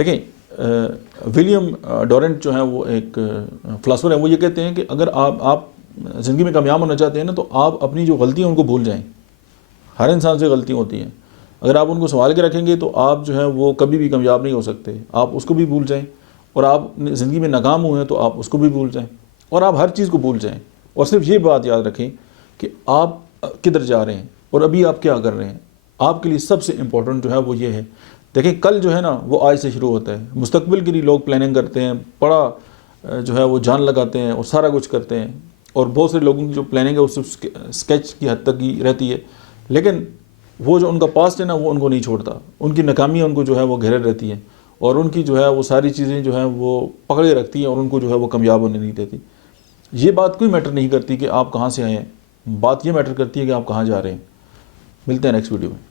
देखें William Durant जो है वो एक फ़िलासफ़र है, वो ये कहते हैं कि अगर आप ज़िंदगी में कामयाब होना चाहते हैं ना, तो आप अपनी जो गलतियाँ उनको भूल जाएं। हर इंसान से गलतियाँ होती हैं, अगर आप उनको संभाल के रखेंगे तो आप जो है वो कभी भी कामयाब नहीं हो सकते। आप उसको भी भूल जाएं, और आप ज़िंदगी में नाकाम हुए हैं तो आप उसको भी भूल जाएं, और आप हर चीज़ को भूल जाएं, और सिर्फ ये बात याद रखें कि आप किधर जा रहे हैं और अभी आप क्या कर रहे हैं। आपके लिए सबसे इम्पोर्टेंट जो है वो ये है। देखें, कल जो है ना वो आज से शुरू होता है। मुस्तकबिल के लिए लोग प्लानिंग करते हैं, बड़ा जो है वो जान लगाते हैं और सारा कुछ करते हैं, और बहुत से लोगों की जो प्लानिंग है वो सिर्फ स्केच की हद तक ही रहती है, लेकिन वो जो उनका पास्ट है ना वो उनको नहीं छोड़ता। उनकी नाकामियाँ उनको जो है वो घेरे रहती हैं, और उनकी जो है वो सारी चीज़ें जो हैं वो पकड़े रखती हैं, और उनको जो है वो कामयाब होने नहीं देती। ये बात कोई मैटर नहीं करती कि आप कहाँ से आए हैं, बात ये मैटर करती है कि आप कहाँ जा रहे हैं। मिलते हैं नेक्स्ट वीडियो में।